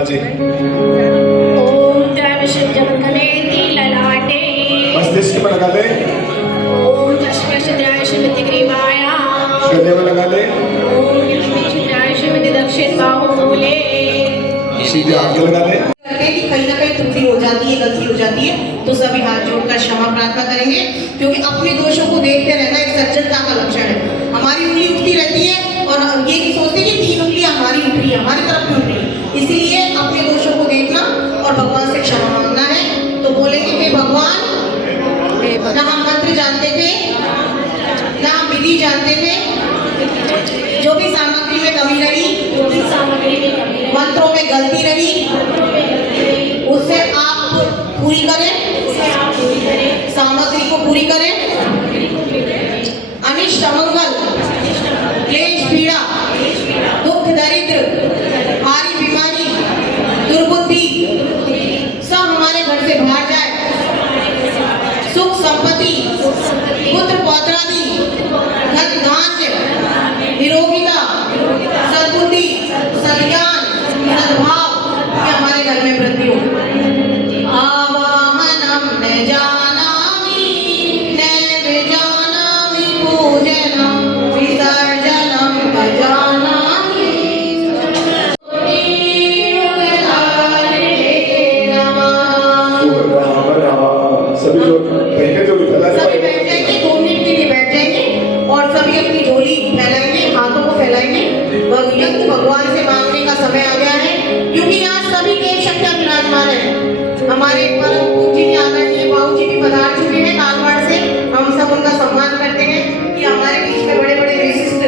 हाँ जी। ओम त्रयविशद जगन्नेति ललाटे मस्तिष्क में लगा ले। ओम दशविशद्रायश विधिग्रीवाय गले में लगा ले। ओम यशविशद्रायश विधि दक्षिण बाहुमूले सीधे आगे लगा ले। कि कहीं ना कहीं त्रुटि हो जाती है, गलती हो जाती है, तो सभी हाथ जोड़कर क्षमा प्रार्थना करेंगे, क्योंकि अपने दोषों को देखते रहना एक सज्जनता का लक्षण है। हमारी उंगली उठती रहती है और ये नहीं सोचते कि 3 उंगलियां हमारी उठ रही है, हमारी तरफ क्यों उठ रही है। इसीलिए अपने दोषों को देखना और भगवान से क्षमा मांगना है। तो बोलेंगे हे भगवान, ना हम मंत्र जानते थे, ना हम विधि जानते थे, जो भी सामग्री में कमी रही, मंत्रों में गलती रही, उससे आप पूरी करें, सामग्री को पूरी करें। अनिष्ट अमंगल, क्लेश पीड़ा, दुख दरिद्र, भारी बीमारी, दुर्बुद्धि सब हमारे घर से बाहर जाए। सुख संपत्ति, पुत्र पौत्रादि, धन धान्य, निरोगिता, सद्बुद्धि, सद्ज्ञान, सद्भाव ये हमारे घर में वृद्धि हो। आवाहनम न जानामि न विजानामि पूजनम विसर्जनम न जानामि सभी लोग बैठे, जो भी सभी बैठ जाएंगे, 2 मिनट के लिए बैठ जाएंगे और सभी अपनी झोली फैलाएंगे, हाथों को फैलाएंगे। यज्ञ भगवान से मांगने का समय आ गया है, क्योंकि यहाँ सभी देव शक्तियाँ विराजमान है। हमारे परम पूज्य आदरणीय बाबू जी भी पधार चुके हैं कालवाड़ से। हम सब उनका सम्मान करते हैं कि हमारे बीच में बड़े बड़े विशिष्ट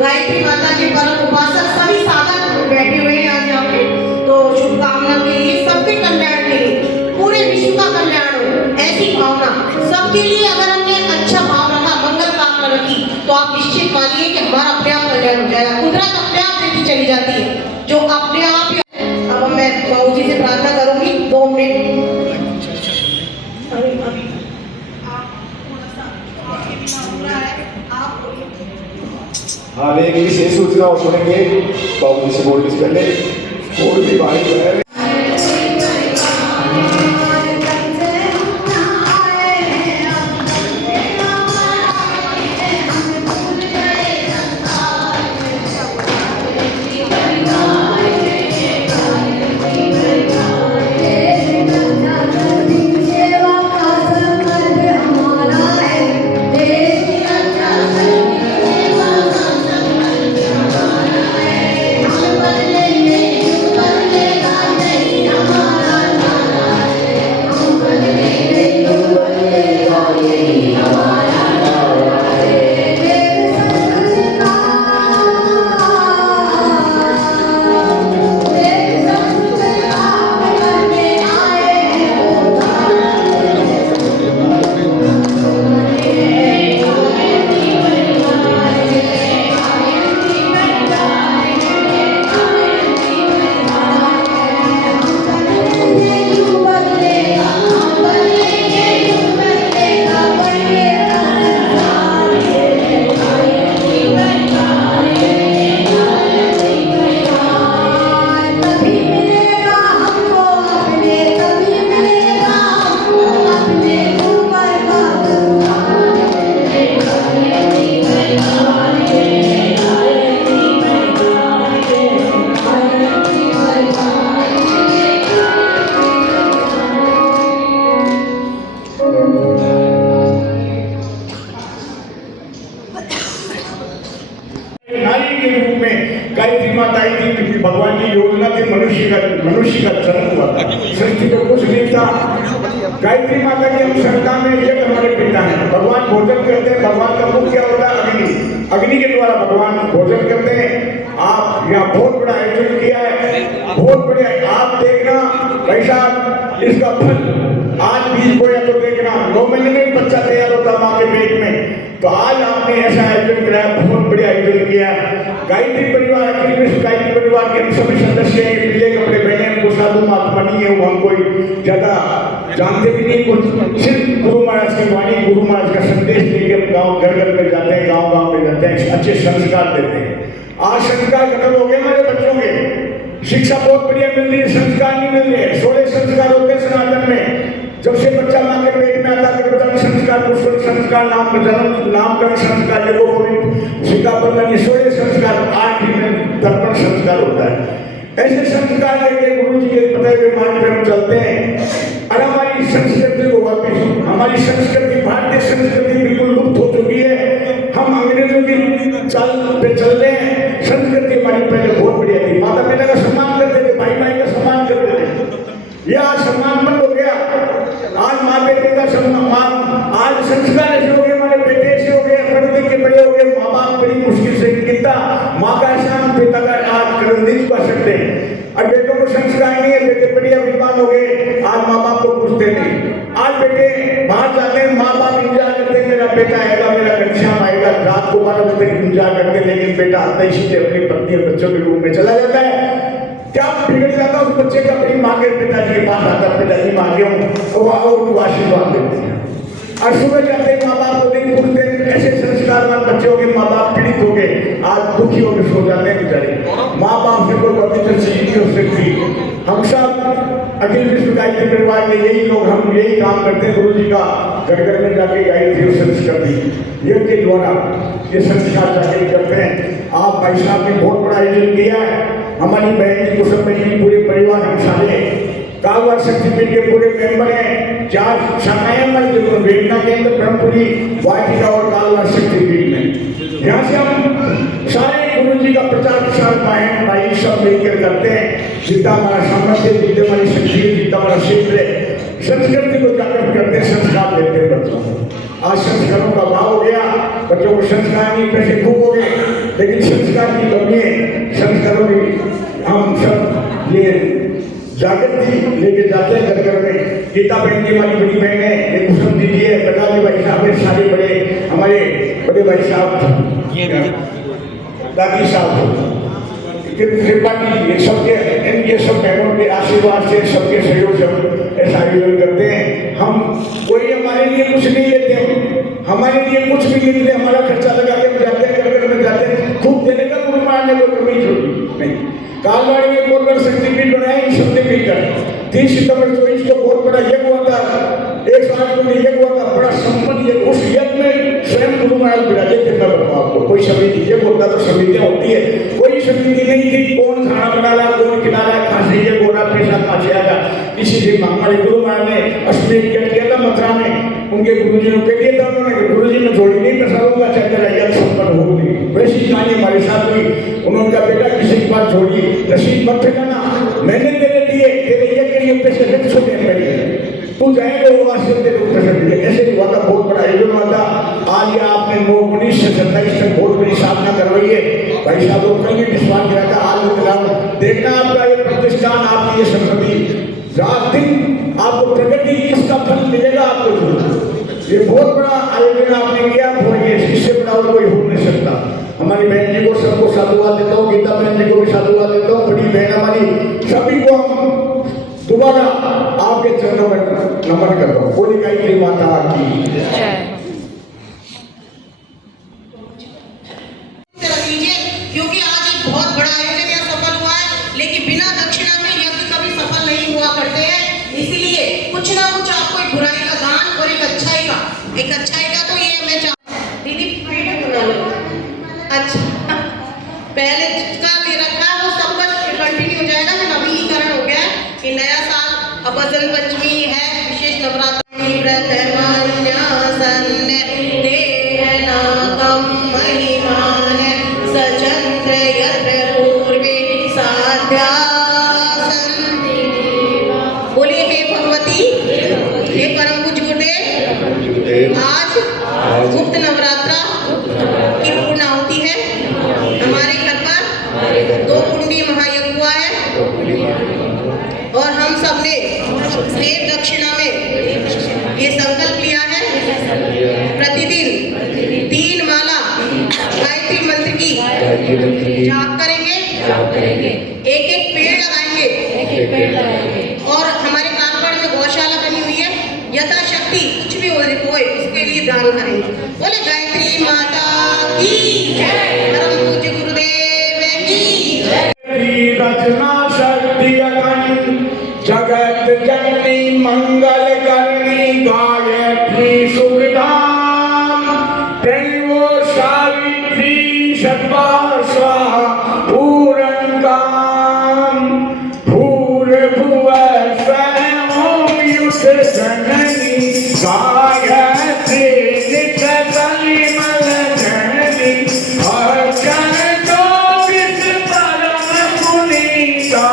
गायत्री माता के परम उपासक सभी साधक बैठे हुए हैं आज यहाँ पे। तो शुभकामना के लिए, सबके कल्याण के लिए, पूरे विश्व का कल्याण हो, ऐसी भावना सबके लिए अगर हमने अच्छा भाव रखा, मंगल कामना रखी, तो आप निश्चित मानिए कि हमारा अपने आप कल्याण हो जाएगा। कुदरत अपने आप देती चली जाती है, जो अपने आप। अब मैं बाबू जी से प्रार्थना करूंगी 2 मिनट। हाँ, एक विशेष सूचना और सुनेंगे बाबू जी से बोलने से पहले। और भी भाई है नारी के रूप में गायत्री माता आई थी। भगवान की योजना थी, मनुष्य का जन्म हुआ था, सृष्टि को कुछ नहीं था। गायत्री माता की अनुसंधा में ये हमारे पिता हैं। भगवान भोजन करते हैं, भगवान का मुख क्या होता है? अग्नि। अग्नि के द्वारा भगवान भोजन करते हैं। आप यहाँ बहुत बड़ा आयोजन किया है, बहुत बढ़िया। आप देखना भाई साहब, इसका फल आज बीज बोया तो देखना 9 महीने में बच्चा तैयार होता माँ के पेट में। तो आज आपने ऐसा आयोजन कराया, बहुत बढ़िया आयोजन किया। गायत्री परिवार, अखिल विश्व गायत्री परिवार के हम सभी सदस्य हैं। पीले कपड़े पहने, हमको साधु महात्मा नहीं है, वो हम कोई ज्यादा जानते भी नहीं कुछ। सिर्फ गुरु महाराज की वाणी, गुरु महाराज का संदेश लेके हम गाँव घर घर में जाते हैं, गाँव गाँव में जाते हैं, अच्छे संस्कार देते हैं। आज संस्कार खत्म हो गए हमारे बच्चों के। शिक्षा बहुत बढ़िया मिल रही है, संस्कार नहीं मिल रहे। 16 संस्कार होते हैं सनातन में। जब से बच्चा माँ के पेट में आता है गर्भधारण संस्कार, पुष्कर संस्कार, नामकरण संस्कार, यज्ञोपवीत, सिक्काबंधन, 16 संस्कार, 8 में तर्पण संस्कार होता है। ऐसे संस्कार लेके गुरु जी के बताए हुए मार्ग पर हम चलते हैं और हमारी संस्कृति को वापस, हमारी संस्कृति, भारतीय संस्कृति बिल्कुल लुप्त हो चुकी है। हम अंग्रेजों की चाल पे चल रहे हैं। संस्कृति हमारी पहले बहुत बढ़िया थी। माता पिता का सम्मान करते थे, भाई भाई का सम्मान करते थे। यह आज सम्मान बंद हो गया। आज माँ बेटे का सम्मान, आज संस्कार ऐसे हो गए, हमारे बेटे ऐसे हो गए, पढ़ के बड़े हो गए, माँ बाप बड़ी मुश्किल से कितना माँ का एहसान, पिता का आज कर्म नहीं चुका सकते। और बेटों को संस्कार नहीं है, बेटे बढ़िया विद्वान हो गए, आज माँ बाप को पूछते नहीं। आज बेटे बाहर जाते हैं, माँ बाप इंतजार करते हैं, मेरा बेटा आएगा, मेरा घनश्याम आएगा, रात को 12 बजे तक इंतजार करते हैं, लेकिन बेटा आता ही सीधे अपनी पत्नी और बच्चों के रूम में चला जाता है। क्या बिगड़ जाता उस बच्चे का? अपनी माँ के पिताजी के पास आता, पिताजी माँ के उनको आशीर्वाद देते हैं। और सुबह जाते हैं, माँ बाप को नहीं पूछते। ऐसे संस्कारवान बच्चे हो गए, माँ बाप पीड़ित हो गए, आज दुखी होकर सो जाते हैं बेचारे। माँ बाप से कोई पवित्र चीज नहीं हो सकती। हम सब अखिल विश्व गायत्री परिवार के यही लोग, हम यही काम करते हैं। गुरु जी का घर घर में जाके गायत्री संस्कृति यज्ञ के द्वारा ये संस्कार जाके करते हैं। आप भाई साहब ने बहुत बड़ा आयोजन किया है। हमारी बहन कुसुम बहन, पूरे परिवार, हम सारे कालवार शक्तिपीठ के पूरे मेंबर हैं। 4 शाखाएं हमारी जो वेदना केंद्र, ब्रह्मपुरी, वाटिका और कालवार शक्तिपीठ में। यहाँ से हम सारे गुरु जी का प्रचार प्रसार बहन भाई सब मिलकर करते हैं। जितना हमारा सामर्थ्य, जितने हमारी शक्ति, जितना हमारा क्षेत्र है, संस्कृति को जागृत करते हैं, संस्कार देते हैं बच्चों को। आज संस्कारों का अभाव हो गया, बच्चों को संस्कार नहीं, पैसे खूब हो गए, लेकिन संस्कार की कमी है। संस्कारों की हम सब ये जागृति लेके जाते हैं घर घर में। गीता बहन की हमारी बड़ी बहन है, ये कुसुम दीदी है, बदाली भाई साहब है, सारे बड़े हमारे बड़े भाई साहब, दादी साहब, त्रिपाठी, ये सबके, इनके सब बहनों के आशीर्वाद से, सबके सहयोग से ऐसा आयोजन करते हैं। हम कोई हमारे लिए कुछ नहीं लेते, हमारे लिए कुछ भी नहीं लेते, हमारा खर्चा लगा के जाते हैं, घर घर में जाते हैं। खूब देने का गुरु महाराज ने कोई कमी छोड़ी नहीं। कालवाड़ में बहुत बड़ा शक्तिपीठ बनाया, सबने मिलकर 30 सितंबर 24 को बहुत बड़ा यज्ञ हुआ था। 108 को यज्ञ हुआ था, बड़ा संपन्न यज्ञ। उस यज्ञ में स्वयं गुरु महाराज विराजे थे। मैं बताऊं आपको, कोई समिति यज्ञ होता तो समितियां होती है, कोई समिति नहीं थी। कौन खाना बना रहा, कौन खिला रहा, कहाँ से ये बोरा पैसा कहाँ से आएगा, किसी से हमारे गुरु महाराज ने अश्वमेध यज्ञ किया था मथुरा में। उनके गुरु जी ने कह दिया था उन्होंने, गुरु जी मैं जोड़ी नहीं पसारूंगा, चाहे मेरा यज्ञ संपन्न होगी। वैसी कहानी हमारे साथ हुई। उन्होंने कहा बेटा किसी की बात छोड़ी, रसीद मत ठेकाना, मैंने तेरे दिए, तेरे यज्ञ के लिए पैसे रख छोटे मेरे, तू जाएंगे वो आश्रम तेरे को पैसे दिए। ऐसे हुआ था, बहुत बड़ा आयोजन हुआ था। आज ये आपने 19 से 27 तक बहुत बड़ी साधना करवाई है। भाई साहब को कल भी विश्वास किया था, आज दिलाओ, देखना आपका ये प्रतिष्ठान, आपकी ये संपत्ति रात दिन आपको प्रगति, इसका फल मिलेगा आपको। ये बहुत बड़ा आयोजन आपने किया, इससे बड़ा और कोई हो नहीं सकता। हमारी बहन जी को सबको साधुवाद देता हूँ, गीता बहन जी को भी साधुवाद देता हूँ, बड़ी बहन हमारी, सभी को हम दोबारा आपके चरणों में नमन करता हूँ। बोली गायत्री माता की जय। क्योंकि आज एक बहुत बड़ा आयोजन यहाँ सफल हुआ है, लेकिन बिना दक्षिणा में यज्ञ कभी सफल नहीं हुआ करते हैं। इसीलिए कुछ ना कुछ आपको एक बुराई का दान और एक अच्छाई का तो ये मैं दीदी अच्छा पहले जिसका ले रखा है वो सब कुछ कंटिन्यू हो जाएगा। मैं नवीनीकरण हो गया कि नया साल, अब बसंत पंचमी है, विशेष नवरात्र बोलिए हे भगवती, हे परम पूज्य गुरुदेव, आज गुप्त नवरात्रा की पूर्णाहुति है। हमारे घर पर 2 कुंडी महायज्ञ हुआ है और हम सबने देव दक्षिणा में ये संकल्प लिया है, प्रतिदिन 3 माला गायत्री मंत्र की जाप करेंगे, एक पेड़ लगाएंगे और हमारे कानपुर में गौशाला बनी हुई है, यथाशक्ति कुछ भी हो उसके लिए दान करेंगे। बोले गायत्री माता की जय, परम पूज्य गुरुदेव की जय। स्वाहा पूरंगाम भूर्भुवः स्वः ओम युष् जननी गायत्री नित्यकलिमल जननी अक्षर चौबीस परम पुनीता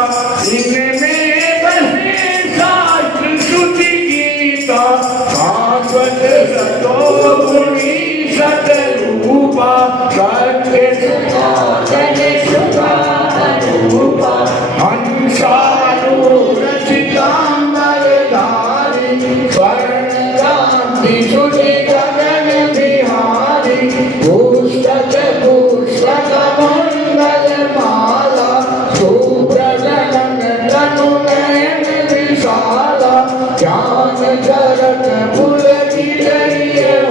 इनमें बसे शास्त्र श्रुति गीता भागवत सतो गुणी सतरूपा सत्य सनातन सुखा रूपा हंसारूढ़ चितांबरधारी स्वर्ण कांति सुधि गगन बिहारी पुस्तक पुस्तक मंगल माला सुप्रगणन तनु नयन विशाला ज्ञान जरत पुलकित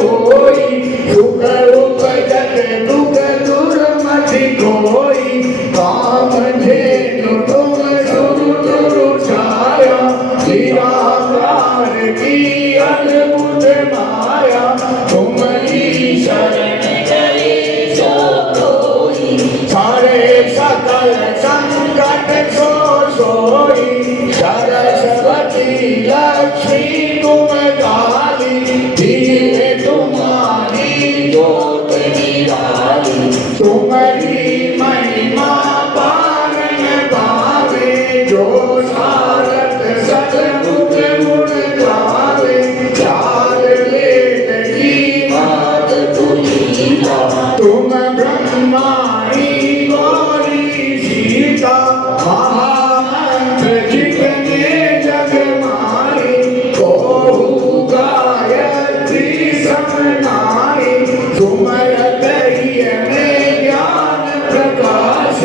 होई सुख उपजत दुख दूर मति कोई काम धेनु तुम सुरु दुरु छाया निराकार की अद्भुत माया तुम ही शरण गए सो कोई सारे सकल संकट सो सोई सरस्वती लक्ष्मी तुम काली धीरे तुम्हारी ज्योत निराली तुम्हारी महिमा पारण पावे जो सारथ सतमुख गुण गावे चार वेद की बात तुलीला तुम ब्रह्माणी गौरी सीता महामंत्र जितने जग मारी कोहु गायत्री समनाई सुमरत हिय में ज्ञान प्रकाश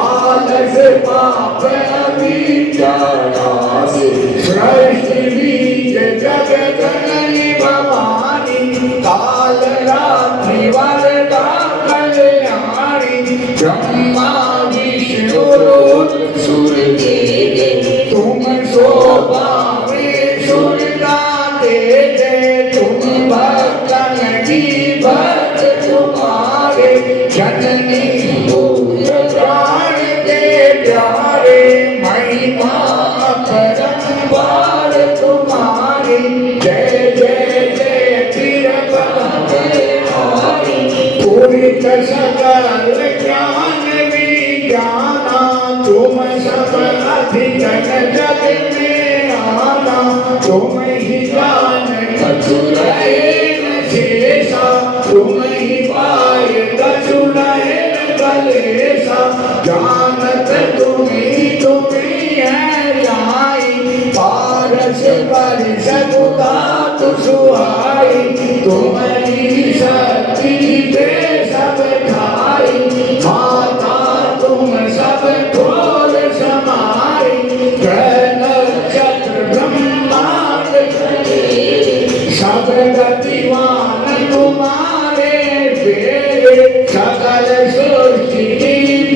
आलस पाप अविद्या नाशे सृष्टि बीज जग जननी भवानी काल रात्रि वरदा कल्याणी ब्रह्मा विष्णु सुर देवे तुम शोभा में सुर गाते थे तुम भक्तन की भक्त तुम्हारे जननी भूत प्राण के प्यारे महिमा परम्पार तुम्हारी जय जय जय तिरपति पूरित सकल ज्ञान विज्ञाना तुम सब अधिगण जग में आना तुम ही जान कछुरैन शेषा तुम ही पाय कछुरैन कलेशा जानत तुम्ही है जाई पारस परिस धातु सुहाई तुम्हारी शक्ति पे सब खाई माता तुम सब खोल समाई ग्रह नक्षत्र ब्रह्मांड सब गतिवान तुम्हारे बेरे सकल सृष्टि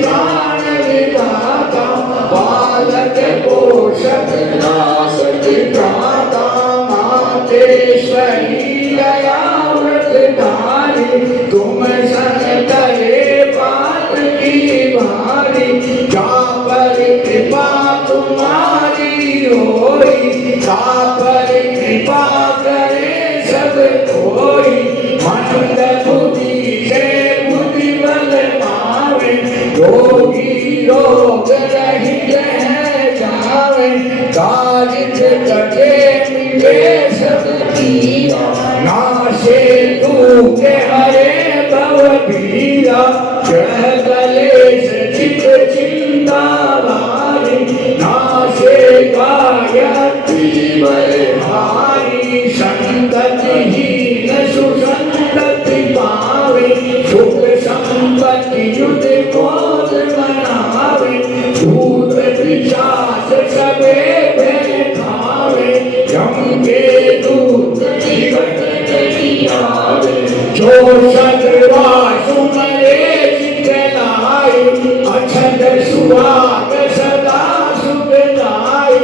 प्राण विधाता बालक पोषक नाशक त्राता मातेश्वरी दयाव्रत धारी तुम संतरे पाप की भारी जा पर कृपा तुम्हारी होई जा पर कृपा करे सब कोई मंद बुद्धि से बुद्धि बल पावे रोगी रोग रहित है जावे दारिद्र कटे मिटे सब पीरा नाशे दुख हरे भव पीरा ग्रह कलेश चित चिंता भारी नाशे गायत्री वै भारी संतति हीन सुसंतति पावे सुख संपत्ति युद्ध क्रोध मनावे भूत पिशाच सबे भय खावे यम के दूत निकट नहीं आवे जो सदवा सुमरे चितलाय अक्षत सुहाग सदा सुखदाय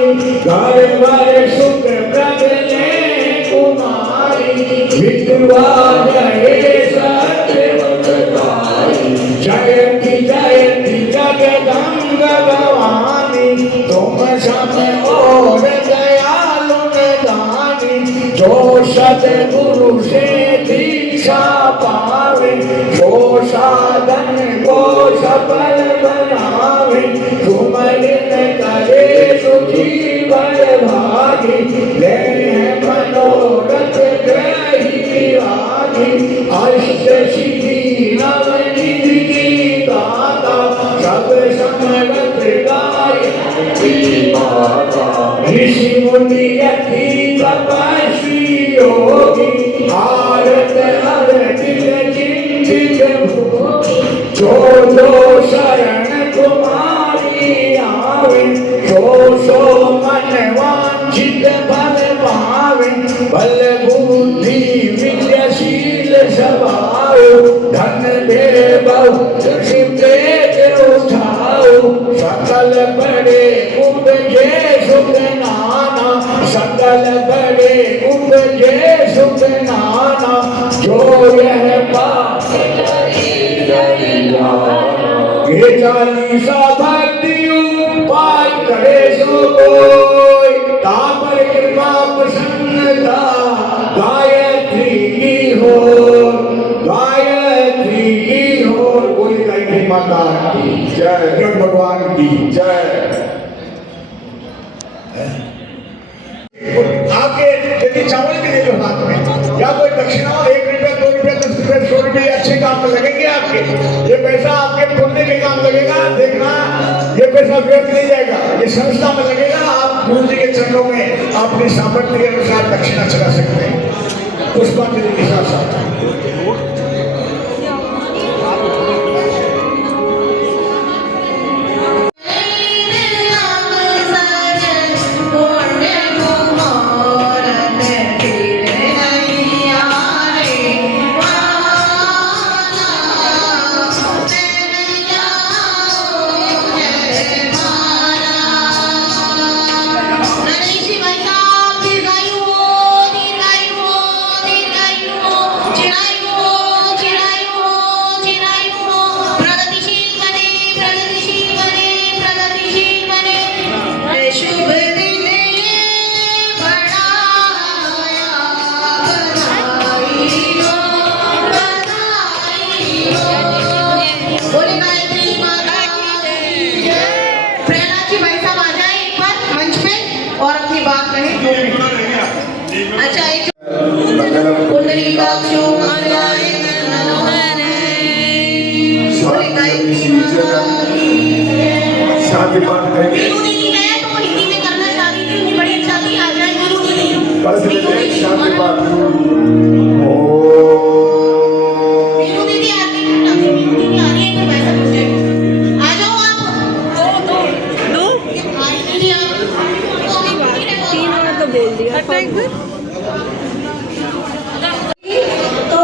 घर वर सुख प्रगले कुमारी विद्वा रहे सत्यवताई जयति जयति जगदम्ब भवानी तुम सब और दयालु दानी जो सद्गुरु से दीक्षा पावे जो साधन को सफल बनावे तुमरिन करे सुखी बल भागी ले मनोरथ ग्रही आगे अष्ट सिद्धि नवनिधि की दाता सब समर्थ गायत्री माता ऋषि मुनि यति तपस्वी योगी आरत अरतिल चिंतित भोगी जो जो शरण तुम्हारी आवे जो सो मन वांछित फल पावे बल बुद्धि विद्याशील स्वभाव धन दे बहु तेज उठाओ सकल बड़े उपजे सुख नाना सकल बड़े उपजे सुख नाना जो यह बात ये चालीसा भक्ति उपाय करे सो कोई तापर कृपा प्रसन्नता गायत्री की हो बोली गायत्री माता की जय गण भगवान की जय आपके यदि चावल भी ले लो हाथ में या कोई दक्षिणा 1 रुपया 2 रुपया 10 रुपया 100 रुपये अच्छे काम में लगेंगे आपके ये पैसा आपके पुण्य के काम लगेगा देखना ये पैसा व्यर्थ नहीं जाएगा ये संस्था में लगेगा आप गुरु जी के चरणों में अपने सामर्थ्य के अनुसार दक्षिणा चढ़ा सकते हैं पुष्पांजलि के साथ साथ और अपनी बात करें। अच्छा एक पुंडरीकाक्षो मंगलाय शांति पाठ करेंगे मीनू दीदी है तो वो हिंदी में करना चाहती थी उन्हें बड़ी अच्छा थी आ जाए मीनू दीदी शांति पाठ मीनू दीदी आती है मीनू दीदी आ रही है तो वैसा कुछ है आ जाओ आप दो आ दीदी आप तीन बार तो बोल दिया तो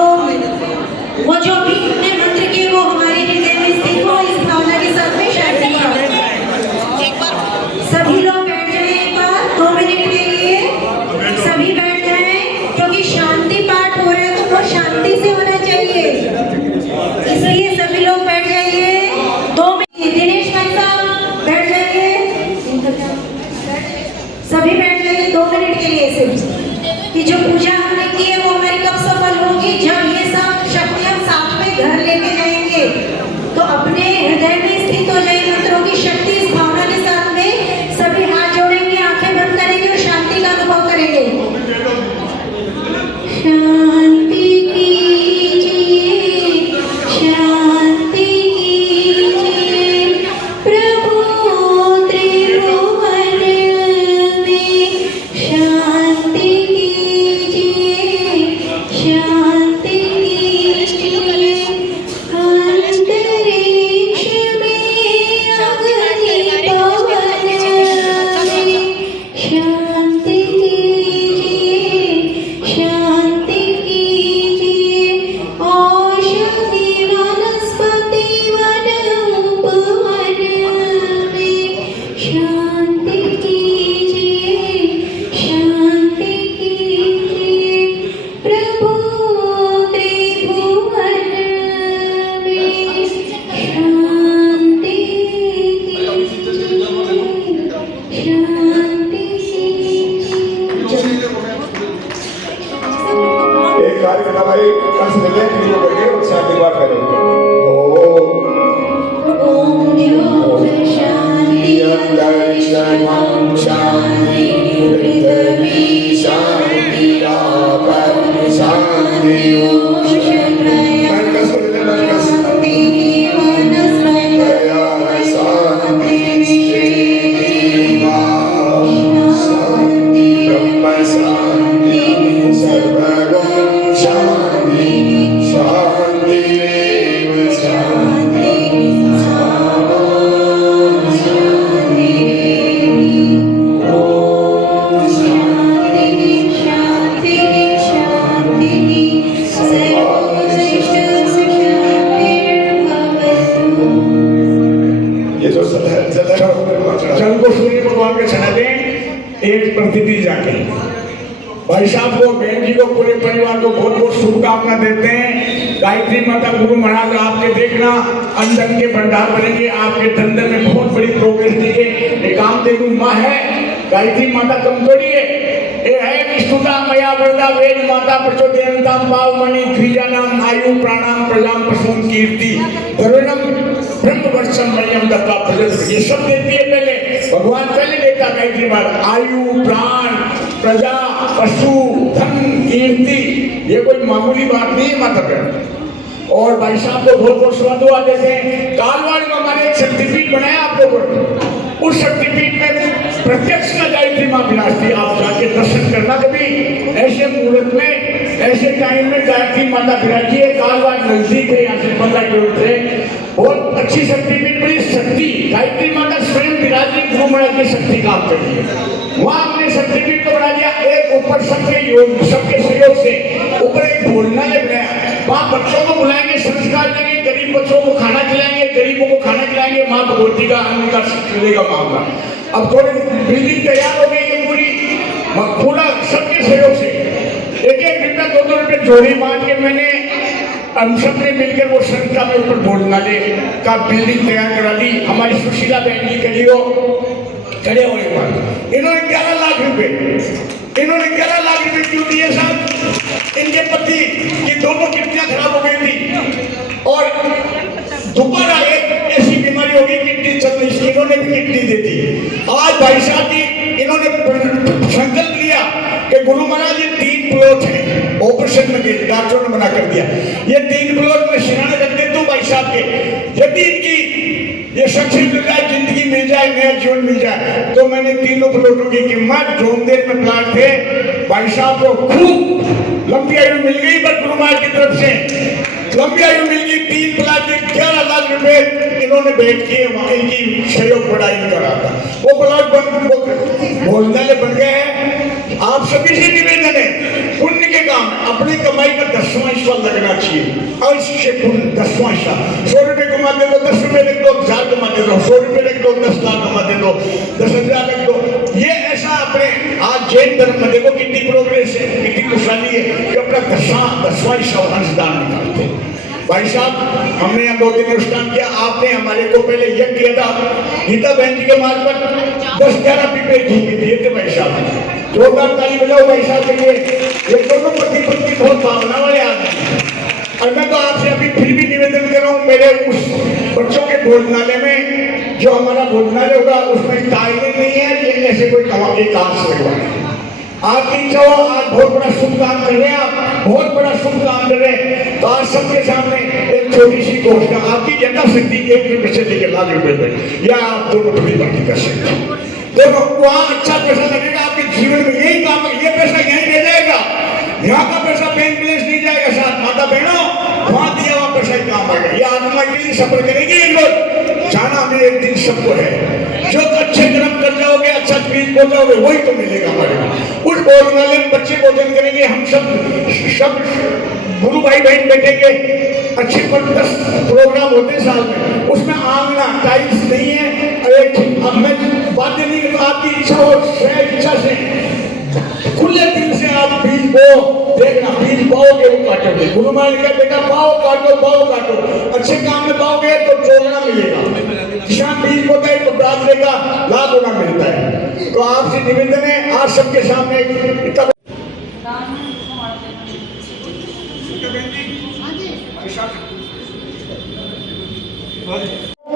वो जो भी अपने मंत्र की वो हमारे हृदय में स्थित हो इस भावना के साथ में शांति सभी लोग बैठ जाएं एक बार 2 मिनट के लिए सभी बैठ जाएं क्योंकि शांति पाठ हो रहा है तो वो शांति से होना चाहिए इसलिए सभी लोग बैठ जाइए 2 मिनट दिनेश भाई साहब बैठ जाइए सभी बैठ जाइए 2 मिनट के लिए सिर्फ ये जो जल को सूर्य भगवान के चढ़ा दें, एक प्रतिदिन जाके भाई साहब को, बहन जी को, पूरे परिवार को बहुत बहुत शुभकामना देते हैं। गायत्री माता गुरु महाराज आपके देखना अंदर के भंडार बनेंगे, आपके धंधे में बहुत बड़ी प्रोग्रेस देंगे। एक कामधेनु माँ है, गायत्री माता कमजोरी है, ये है विष्णुता मया वरदा वेद माता प्रचोदयन्ताम पावमणि द्विजानाम आयु प्राणाम प्रजाम पशुम कीर्ति धर्वणम ब्रह्मवर्षम मयम दत्ता प्रजत। ये सब देती है पहले, भगवान पहले देता गायत्री माता, आयु प्राण प्रजा पशु धन कीर्ति, ये कोई मामूली बात नहीं है माता बहन। और भाई साहब को बहुत बहुत स्वादुआ देते हैं। कालवाड़ में हमारे एक शक्तिपीठ बनाया आप लोगों ने, उस शक्तिपीठ में प्रत्यक्ष न गायत्री माँ विराजती, आप जाके दर्शन करना कभी। ऐसे मुहूर्त में, ऐसे टाइम में गायत्री माता विराजी है। कालवाड़ नजदीक है, यहाँ से 15 किलोमीटर है। बहुत अच्छी शक्तिपीठ, बड़ी शक्ति गायत्री माता स्वयं विराजी, गुरु महाराज की शक्ति काम कर रही है। वहाँ हमने शक्तिपीठ को बना दिया। एक ऊपर सबके योग, सबके सहयोग से ऊपर एक भोजनालय बनाया। वहाँ बच्चों को बुलाएंगे, संस्कार देंगे, गरीब बच्चों को खाना खिलाएंगे, गरीबों को खाना खिलाएंगे। माँ भगवती का अन्न का चलेगा मामला। अब थोड़ी बिल्डिंग तैयार हो गई है पूरी, पूरा सबके सहयोग से। एक रुपया 2 रुपये जोड़ी बांध के मैंने, हम सब ने मिलकर वो संस्था में ऊपर भोजनालय का बिल्डिंग तैयार करा दी। हमारी सुशीला बहन जी खड़े हुए बात, इन्होंने 11 लाख रुपए, इन्होंने 11 लाख रुपए क्यों दिए साहब? इनके पति की दोनों किडनियां खराब हो गई थी और दोबारा एक ऐसी बीमारी हो गई, किडनी चल रही थी, इन्होंने भी किडनी दे दी। आज भाई साहब की इन्होंने संकल्प लिया कि गुरु महाराज ये 3 प्लॉट है, ऑपरेशन में गए, डॉक्टरों ने मना कर दिया, ये 3 प्लॉट में सिराने रख देता हूँ भाई साहब के, यदि इनकी ये सक्सेस मिल जाए, जिंदगी मिल जाए, नया जीवन मिल जाए। तो मैंने 3 प्लॉटों की कीमत, जोमदेर में प्लाट थे, भाई साहब को खूब लंबी आयु मिल गई, पर गुरु महाराज की तरफ से लंबी आयु मिल गई। 3 प्लाट में 11 लाख रुपए इन्होंने बैठ के इनकी सहयोग बढ़ाई करा था। वो प्लाट भोजनालय बन गए हैं। आप सभी से निवेदन है, पुण्य के काम अपनी कमाई का 10वां हिस्सा लगना चाहिए। और इससे पुण्य 10वां हिस्सा, 100 रुपये कमा दे दो, 10 रुपये रख दो, 1000 कमा दे दो, 100 रुपये रख दो, 10 लाख कमा दे दो, 10,000 रख दो। ये ऐसा अपने आज जैन धर्म में देखो कितनी प्रोग्रेस है, कितनी खुशहाली है कि अपना 10वां हिस्सा अंशदान निकालते। भाई साहब हमने यहाँ 2 दिन अनुष्ठान किया, आपने हमारे को पहले यज्ञ किया था, गीता बहन जी के मार्फत 10-11 पीपे घी दिए थे भाई साहब। जोरदार ताली बजाओ भाई साहब के लिए। ये दोनों पति पत्नी बहुत भावना वाले आदमी हैं। और मैं तो आपसे अभी फिर भी निवेदन कर रहा हूँ, मेरे उस बच्चों के भोजनालय में, जो हमारा भोजनालय होगा, उसमें टाइमिंग नहीं है, ये ऐसे कोई कमा के काम से लगवाए। आपकी इच्छा हो, आज बहुत बड़ा शुभ काम कर रहे हैं, आप बहुत बड़ा शुभ काम कर रहे हैं, तो आज सबके सामने एक छोटी सी घोषणा, आपकी यथाशक्ति 1 रुपये से लेकर लाख रुपए तक, या आप दोनों प्रतिबंध कर सकते हैं। देखो वहाँ अच्छा पैसा लगेगा, आपके जीवन में यही काम, ये पैसा यहीं रह जाएगा, यहाँ का पैसा बैंक बैलेंस नहीं जाएगा साथ। माता बहनों, वहाँ दिया हुआ पैसा ही काम आएगा। ये आत्मा के लिए सफर करेगी ये लोग, जाना हमें एक दिन सबको है। जो अच्छे कर्म कर जाओगे, अच्छा बीज बो जाओगे, वही तो मिलेगा हमारे को। उस भोजनालय में बच्चे भोजन करेंगे, हम सब गुरु भाई बहन बैठेंगे। अच्छे 10 प्रोग्राम होते साल में, उसमें आंगना टाइल्स नहीं है। अब मैं बातें नहीं करता, आपकी इच्छा हो, इच्छा से खुले दिल से आप बीज बो, देखना बीज बोओगे वो काटोगे। गुरु महाराज का बेटा पाओ काटो, अच्छे काम में पाओगे तो जोड़ना मिलेगा। किसान बीज बोता है तो बाजरे का लाभ होना मिलता है। तो आपसे निवेदन है, आज सबके सामने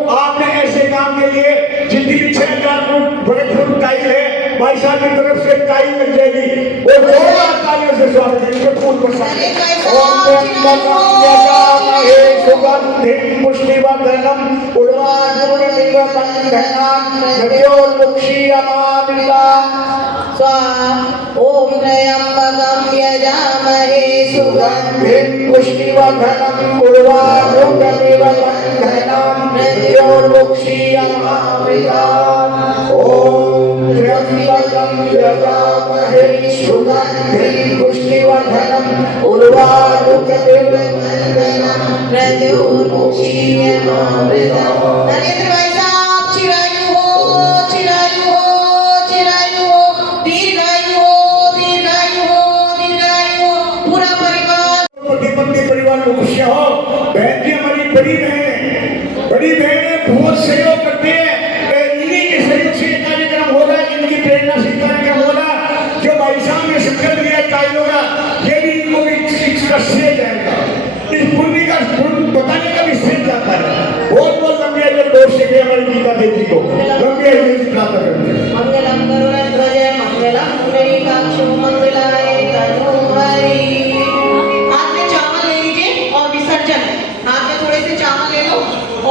आपने ऐसे काम के लिए जितनी भी 6000 फुट बड़े फुट टाइल है, भाई साहब की तरफ से टाइल मिल जाएगी। वो 2,000 तालियों से स्वागत है, फूल बरसाएं। पुष्टिवर्धनम उर्वारुकमिव बन्धनम नद्योर्मुक्षीयमामृता स्वाहा। ओम त्र्यंबकं यजामहे सुगन्धिं पुष्टिवर्धनम उर्वारुकमिव बन्धनम नद्योर्मुक्षीयमामृता। ओम त्र्यंबकं यजामहे सुगन्धिं पुष्टिवर्धनम उर्वारुकमिव बन्धनम नद्योर्मुक्षीयमामृता। नरेंद्र भाई साहब बहुत सहयोग करते हैं। इन्हीं के सहयोग से ये कार्यक्रम हो रहा है, इनकी प्रेरणा से कार्यक्रम हो रहा है। जो भाई साहब ने संकल्प लिया चाइल्ड होगा, ये भी इनको भी इसका श्रेय जाएगा, इस पुण्य का बताने का भी श्रेय जाता है। बहुत बहुत लंबी आयु दोष से गए हमारी गीता देवी को लंबी आयु प्राप्त करते हैं। मंगलम करुणाध्वज मंगलम पुंडरीकाक्षो मंगलाय तनोहरि। हाथ में चावल ले लीजिए और विसर्जन, हाथ में थोड़े से चावल ले लो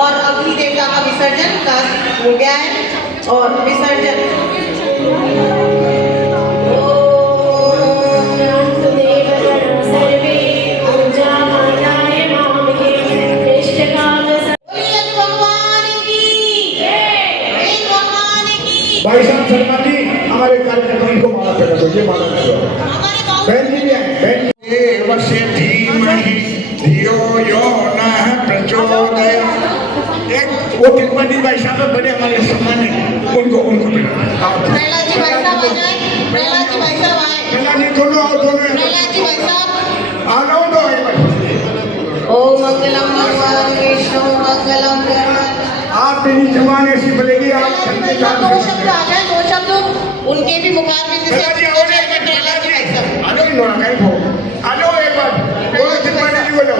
और अग्नि देवता का विसर्जन का हो गया है और विसर्जन। भाई साहब शर्मा जी हमारे कार्यक्रम को माला कर दो, ये माला कर दो। बहन जी भी आए, बहन जी वश्य धीमहि धियो यो नः प्रचोदयात्। एक वो तिरुपति भाई साहब बड़े हमारे सम्मान है, उनको प्रहलाद जी भाई साहब आ जाए, प्रहलाद जी भाई साहब आए, प्रहलाद जी दोनों आओ, दोनों प्रहलाद जी भाई साहब आ जाओ दो। ओम मंगलम भगवान विष्णु मंगलम गरुड़। आप मेरी जुबान ऐसी बोलेगी आप दो शब्द आ जाए, दो शब्द उनके भी मुखारबिंद से प्रहलाद जी भाई साहब। आ जाओ नोरा कहीं हो, आ जाओ एक बार बोलो तिरुपति जी बोलो।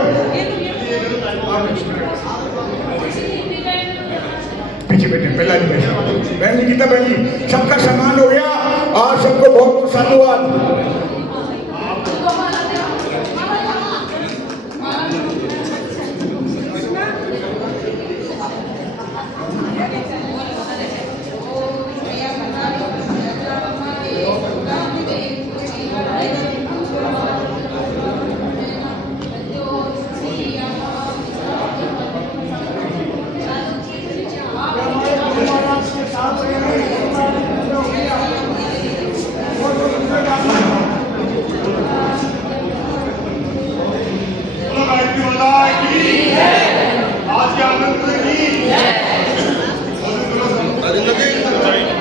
पीछे बैठे प्रहलाद जी भाई साहब, बहन जी गीता बहन जी, सबका सम्मान हो गया और सबको बहुत बहुत साधुवाद।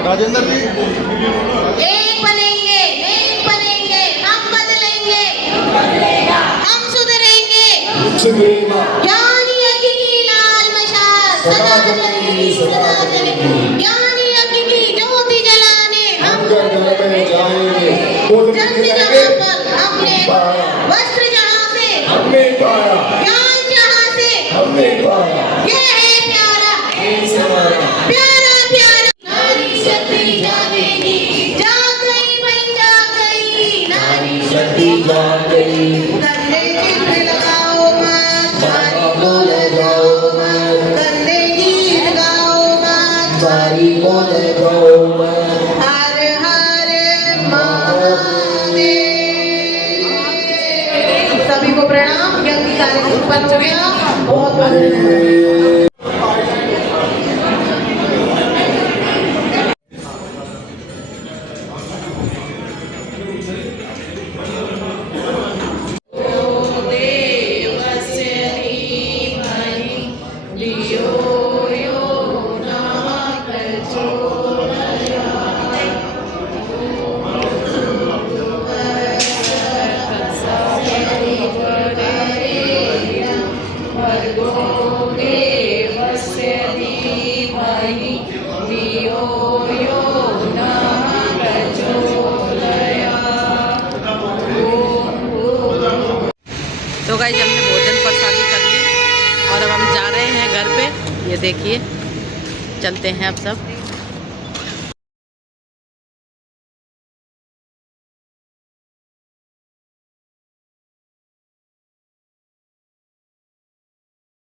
राजेंद्र जी एक बनेंगे, हम बदलेंगे, हम सुधरेंगे। ज्ञानी यज्ञ की लाल मशाल सदा जलेगी, सदा जलेगी। ज्ञानी यज्ञ की ज्योति जलाने हम जन्म जहाँ पर हमने वस्त्र जहाँ से ज्ञान जहाँ से ये है प्यारा प्यारा प्यारा। नारी शक्ति जागेगी, जाग गई बन जाग गई, नारी शक्ति जाग गई। कंधे गीत लगाओ मत, नारी बोल जाओ मत, कंधे गीत गाओ मत, नारी बोल जाओ मत। हर हर महादेव। सभी को प्रणाम। यज्ञ कार्य संपन्न हो गया। बहुत बहुत तो गाइस हमने भोजन प्रसादी कर ली और अब हम जा रहे हैं घर पे। ये देखिए चलते हैं अब सब।